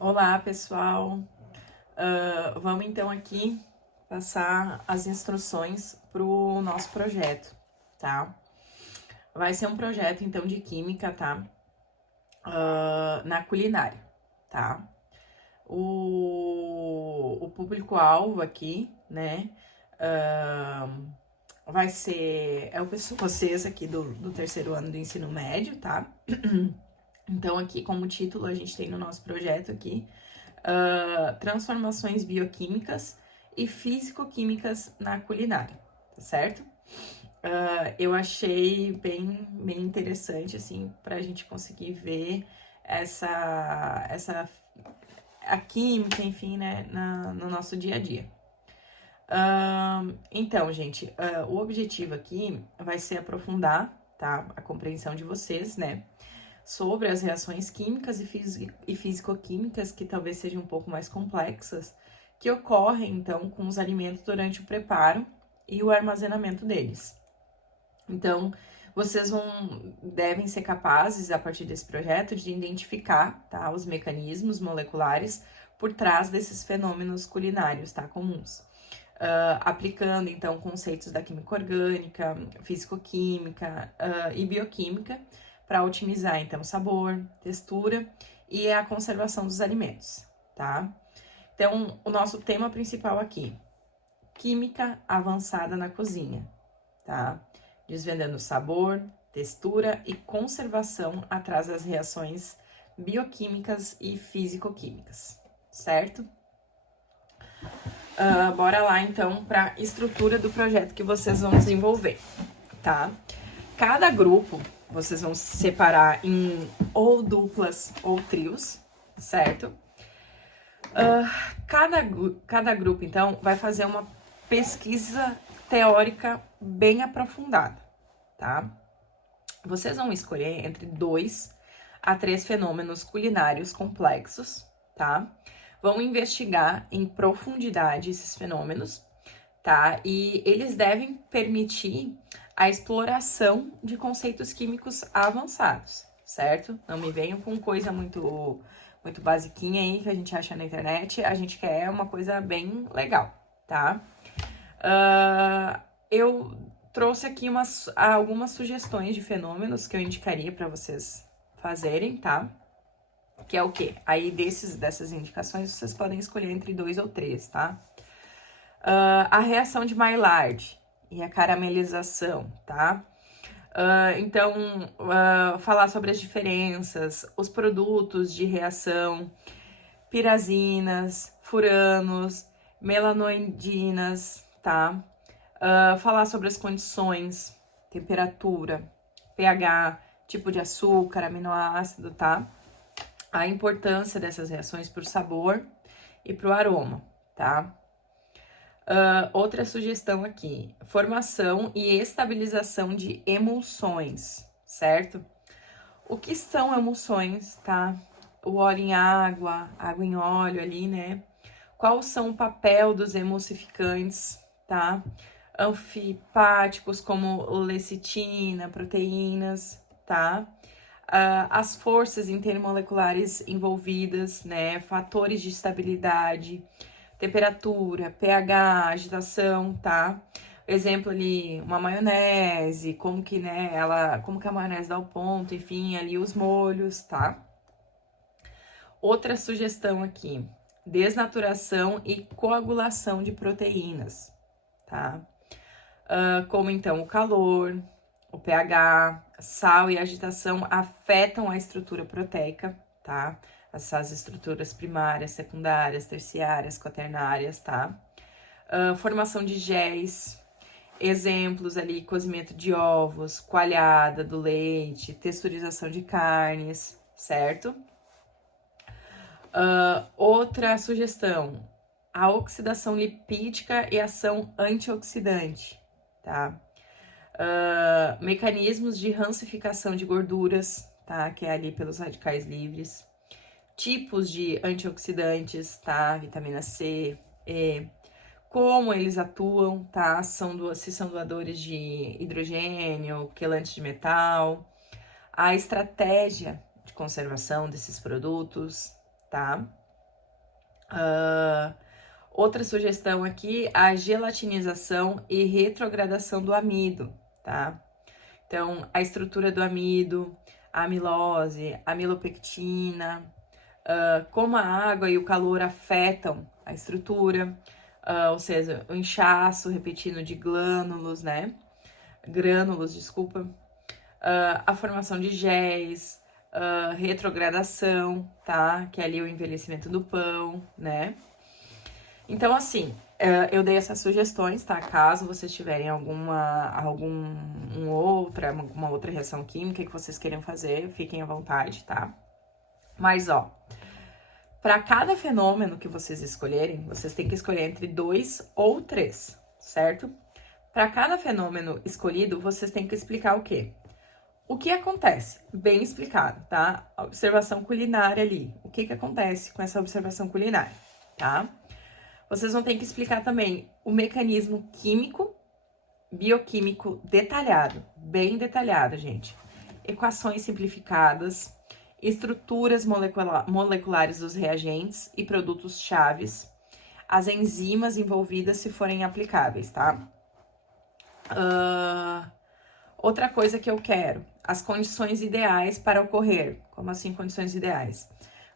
Olá, pessoal. Vamos então aqui passar as instruções para o nosso projeto, tá? Vai ser um projeto então de química, tá? Na culinária, tá? O público-alvo aqui, né? Vai ser vocês aqui do terceiro ano do ensino médio, tá? Então, aqui como título, a gente tem no nosso projeto aqui transformações bioquímicas e físico-químicas na culinária, tá certo? Eu achei bem interessante, assim, para a gente conseguir ver a química, enfim, né, no nosso dia a dia. Então, gente, o objetivo aqui vai ser aprofundar, tá, a compreensão de vocês, né, sobre as reações químicas e físico-químicas, que talvez sejam um pouco mais complexas, que ocorrem, então, com os alimentos durante o preparo e o armazenamento deles. Então, vocês devem ser capazes, a partir desse projeto, de identificar, tá, os mecanismos moleculares por trás desses fenômenos culinários, tá, comuns. Aplicando, então, conceitos da química orgânica, físico-química e bioquímica, para otimizar, então, sabor, textura e a conservação dos alimentos, tá? Então, o nosso tema principal aqui, química avançada na cozinha, tá? Desvendando sabor, textura e conservação atrás das reações bioquímicas e físico-químicas, certo? Bora lá, então, para a estrutura do projeto que vocês vão desenvolver, tá? Cada grupo vocês vão se separar em ou duplas ou trios, certo? Cada grupo, então, vai fazer uma pesquisa teórica bem aprofundada, tá? Vocês vão escolher entre 2 a 3 fenômenos culinários complexos, tá? Vão investigar em profundidade esses fenômenos, tá? E eles devem permitir a exploração de conceitos químicos avançados, certo? Não me venham com coisa muito basiquinha aí que a gente acha na internet. A gente quer uma coisa bem legal, tá? Eu trouxe aqui algumas sugestões de fenômenos que eu indicaria para vocês fazerem, tá? Que é o quê? Aí dessas indicações vocês podem escolher entre 2 ou 3, tá? A reação de Maillard e a caramelização, tá? Então, falar sobre as diferenças, os produtos de reação, pirazinas, furanos, melanoidinas, tá? Falar sobre as condições, temperatura, pH, tipo de açúcar, aminoácido, tá? A importância dessas reações para o sabor e para o aroma, tá? Outra sugestão aqui, formação e estabilização de emulsões, certo? O que são emulsões, tá? O óleo em água, água em óleo ali, né? Qual são o papel dos emulsificantes, tá? Anfipáticos como lecitina, proteínas, tá? As forças intermoleculares envolvidas, né? Fatores de estabilidade, temperatura, pH, agitação, tá? Exemplo ali, uma maionese, como que, né, como que a maionese dá o ponto, enfim, ali os molhos, tá? Outra sugestão aqui, desnaturação e coagulação de proteínas, tá? Como então o calor, o pH, sal e agitação afetam a estrutura proteica, tá? Essas estruturas primárias, secundárias, terciárias, quaternárias, tá? Formação de géis, exemplos ali, cozimento de ovos, coalhada do leite, texturização de carnes, certo? Outra sugestão, a oxidação lipídica e ação antioxidante, tá? Mecanismos de rancificação de gorduras, tá? Que é ali pelos radicais livres. Tipos de antioxidantes, tá? Vitamina C, E. Como eles atuam, tá? Se são doadores de hidrogênio, quelantes de metal. A estratégia de conservação desses produtos, tá? Outra sugestão aqui, a gelatinização e retrogradação do amido, tá? Então, a estrutura do amido, a amilose, a amilopectina, como a água e o calor afetam a estrutura, ou seja, o inchaço repetido de glânulos, né? Grânulos, desculpa. A formação de géis, retrogradação, tá? Que é ali o envelhecimento do pão, né? Então, assim, eu dei essas sugestões, tá? Caso vocês tiverem alguma outra reação química que vocês queiram fazer, fiquem à vontade, tá? Mas, ó, para cada fenômeno que vocês escolherem, vocês têm que escolher entre 2 ou 3, certo? Para cada fenômeno escolhido, vocês têm que explicar o quê? O que acontece? Bem explicado, tá? A observação culinária ali. O que acontece com essa observação culinária, tá? Vocês vão ter que explicar também o mecanismo químico, bioquímico detalhado, bem detalhado, gente. Equações simplificadas, estruturas moleculares dos reagentes e produtos chaves, as enzimas envolvidas se forem aplicáveis, tá? Outra coisa que eu quero, as condições ideais para ocorrer. Como assim condições ideais?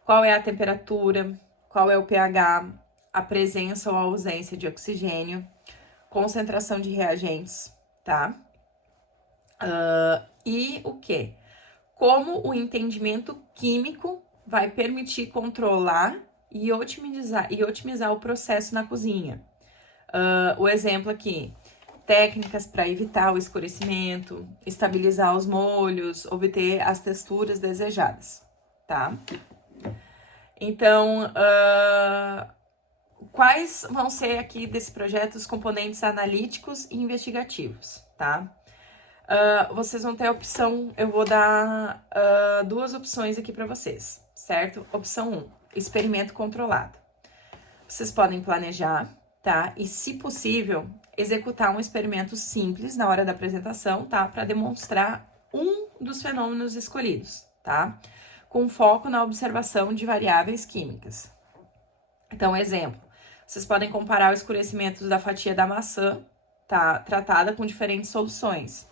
Qual é a temperatura? Qual é o pH? A presença ou a ausência de oxigênio, concentração de reagentes, tá? E o quê? Como o entendimento químico vai permitir controlar e otimizar o processo na cozinha. O exemplo aqui, técnicas para evitar o escurecimento, estabilizar os molhos, obter as texturas desejadas, tá? Então, quais vão ser aqui desse projeto os componentes analíticos e investigativos, tá? Vocês vão ter a opção, eu vou dar 2 opções aqui para vocês, certo? Opção 1, experimento controlado. Vocês podem planejar, tá? E, se possível, executar um experimento simples na hora da apresentação, tá? Para demonstrar um dos fenômenos escolhidos, tá? Com foco na observação de variáveis químicas. Então, exemplo, vocês podem comparar o escurecimento da fatia da maçã, tá? Tratada com diferentes soluções.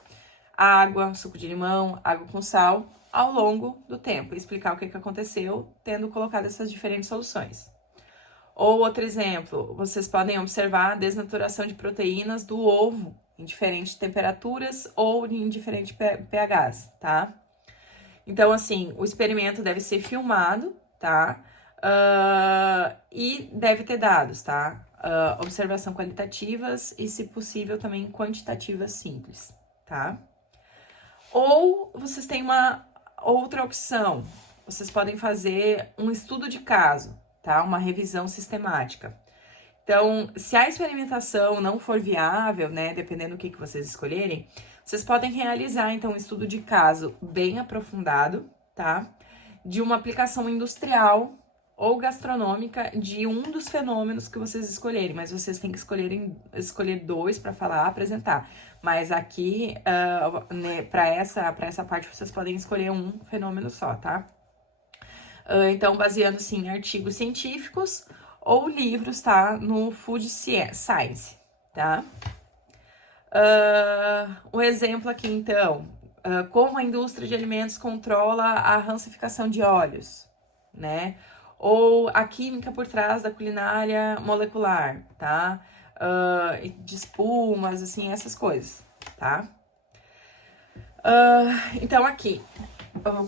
Água, suco de limão, água com sal, ao longo do tempo. E explicar o que aconteceu tendo colocado essas diferentes soluções. Ou outro exemplo, vocês podem observar a desnaturação de proteínas do ovo em diferentes temperaturas ou em diferentes pHs, tá? Então, assim, o experimento deve ser filmado, tá? E deve ter dados, tá? Observação qualitativas e, se possível, também quantitativas simples, tá? Ou vocês têm uma outra opção, vocês podem fazer um estudo de caso, tá? Uma revisão sistemática. Então, se a experimentação não for viável, né, dependendo do que vocês escolherem, vocês podem realizar, então, um estudo de caso bem aprofundado, tá? De uma aplicação industrial ou gastronômica de um dos fenômenos que vocês escolherem, mas vocês têm que escolher 2 para falar, apresentar. Mas aqui, né, para essa parte, vocês podem escolher um fenômeno só, tá? Então, baseando-se em artigos científicos ou livros, tá? No Food Science, tá? Um exemplo aqui, então, como a indústria de alimentos controla a rancificação de óleos, né? Ou a química por trás da culinária molecular, tá? De espumas, assim, essas coisas, tá? Então, aqui,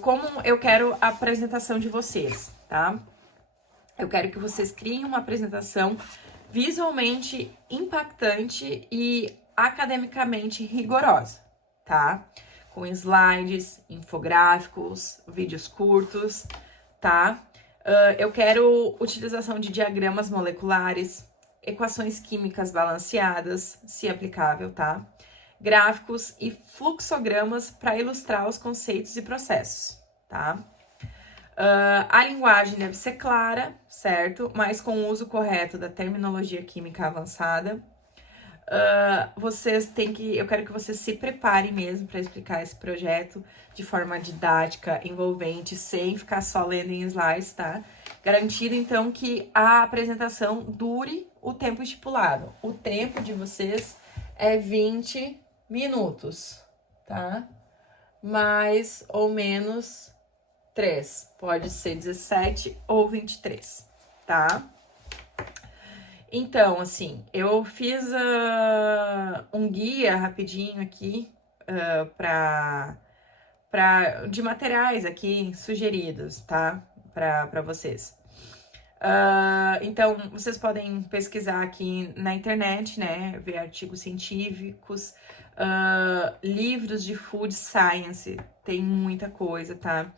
como eu quero a apresentação de vocês, tá? Eu quero que vocês criem uma apresentação visualmente impactante e academicamente rigorosa, tá? Com slides, infográficos, vídeos curtos, tá? Eu quero utilização de diagramas moleculares, equações químicas balanceadas, se aplicável, tá? Gráficos e fluxogramas para ilustrar os conceitos e processos, tá? A linguagem deve ser clara, certo? Mas com o uso correto da terminologia química avançada. eu quero que vocês se preparem mesmo para explicar esse projeto de forma didática, envolvente, sem ficar só lendo em slides, tá? Garantido, então, que a apresentação dure o tempo estipulado. O tempo de vocês é 20 minutos, tá? Mais ou menos 3. Pode ser 17 ou 23, tá? Então, assim, eu fiz um guia rapidinho aqui de materiais aqui sugeridos, tá? Para vocês. Então, vocês podem pesquisar aqui na internet, né? Ver artigos científicos, livros de food science, tem muita coisa, tá?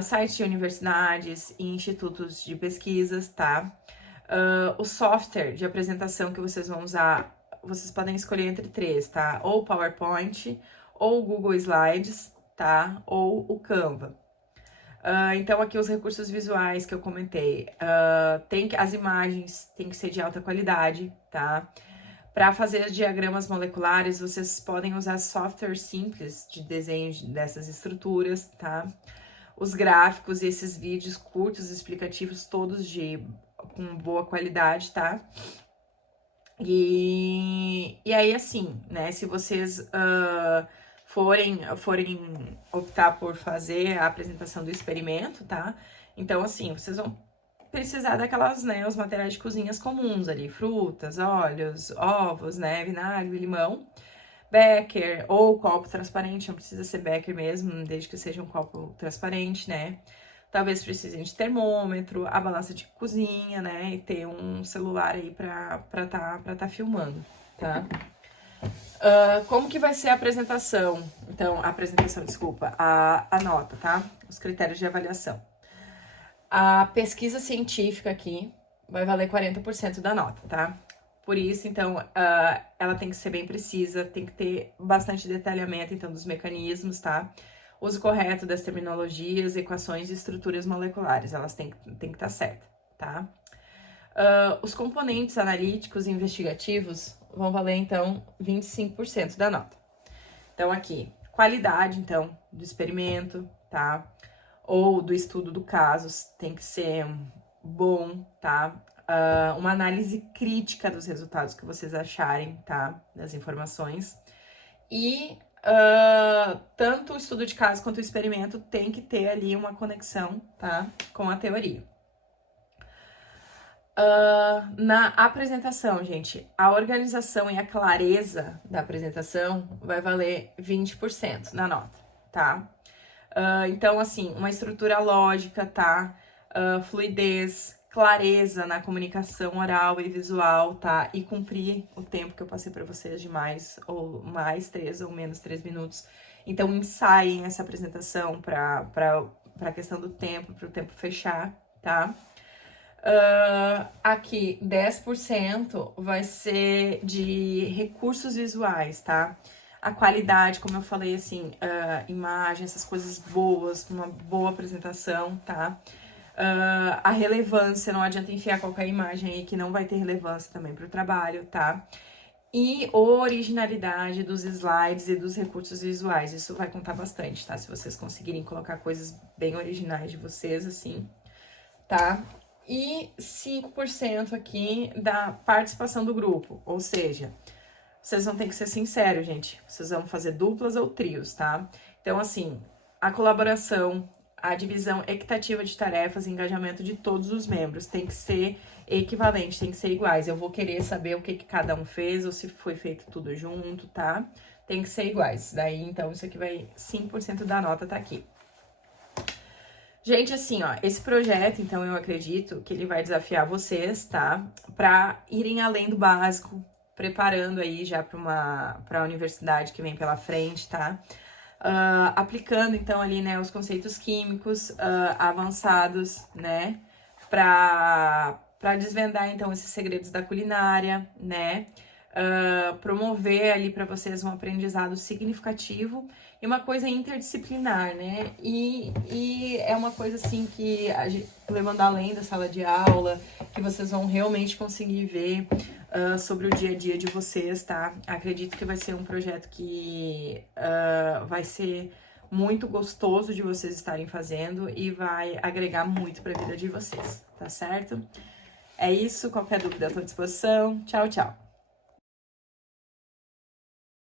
Sites de universidades e institutos de pesquisas, tá? O software de apresentação que vocês vão usar, vocês podem escolher entre 3, tá? Ou PowerPoint, ou o Google Slides, tá? Ou o Canva. Então, aqui os recursos visuais que eu comentei. As imagens têm que ser de alta qualidade, tá? Para fazer diagramas moleculares, vocês podem usar software simples de desenho dessas estruturas, tá? Os gráficos e esses vídeos curtos explicativos, todos com boa qualidade, tá? E aí, assim, né? Se vocês forem optar por fazer a apresentação do experimento, tá? Então, assim, vocês vão precisar daquelas, né, os materiais de cozinhas comuns ali, frutas, óleos, ovos, né, vinagre, limão, becker ou copo transparente, não precisa ser becker mesmo, desde que seja um copo transparente, né? Talvez precisem de termômetro, a balança de cozinha, né, e ter um celular aí pra tá filmando, tá? Como que vai ser a apresentação? Então, desculpa, a nota, tá? Os critérios de avaliação. A pesquisa científica aqui vai valer 40% da nota, tá? Por isso, então, ela tem que ser bem precisa, tem que ter bastante detalhamento, então, dos mecanismos, tá? Uso correto das terminologias, equações e estruturas moleculares, elas têm que estar certas, tá? Os componentes analíticos e investigativos vão valer, então, 25% da nota. Então, aqui, qualidade, então, do experimento, tá? Ou do estudo do caso, tem que ser bom, tá? Uma análise crítica dos resultados que vocês acharem, tá? Das informações. E tanto o estudo de caso quanto o experimento tem que ter ali uma conexão, tá? Com a teoria. Na apresentação, gente, a organização e a clareza da apresentação vai valer 20% na nota, tá? Então, assim, uma estrutura lógica, tá? Fluidez, clareza na comunicação oral e visual, tá? E cumprir o tempo que eu passei para vocês de mais 3 ou menos 3 minutos. Então, ensaiem essa apresentação para a questão do tempo, para o tempo fechar, tá? Aqui, 10% vai ser de recursos visuais, tá? A qualidade, como eu falei, assim, imagem, essas coisas boas, uma boa apresentação, tá? A relevância, não adianta enfiar qualquer imagem aí que não vai ter relevância também para o trabalho, tá? E originalidade dos slides e dos recursos visuais, isso vai contar bastante, tá? Se vocês conseguirem colocar coisas bem originais de vocês, assim, tá? E 5% aqui da participação do grupo, ou seja, vocês vão ter que ser sinceros, gente. Vocês vão fazer duplas ou trios, tá? Então, assim, a colaboração, a divisão equitativa de tarefas e engajamento de todos os membros tem que ser equivalente, tem que ser iguais. Eu vou querer saber o que cada um fez ou se foi feito tudo junto, tá? Tem que ser iguais. Daí, então, isso aqui vai... 5% da nota tá aqui. Gente, assim, ó, esse projeto, então, eu acredito que ele vai desafiar vocês, tá? Pra irem além do básico, preparando aí já para a universidade que vem pela frente, tá? Aplicando, então, ali, né, os conceitos químicos avançados, né? Pra desvendar, então, esses segredos da culinária, né? promover ali para vocês um aprendizado significativo e uma coisa interdisciplinar, né? E é uma coisa assim que levando além da sala de aula, que vocês vão realmente conseguir ver sobre o dia a dia de vocês, tá? Acredito que vai ser um projeto que vai ser muito gostoso de vocês estarem fazendo e vai agregar muito para a vida de vocês, tá certo? É isso, qualquer dúvida eu tô à disposição. Tchau, tchau!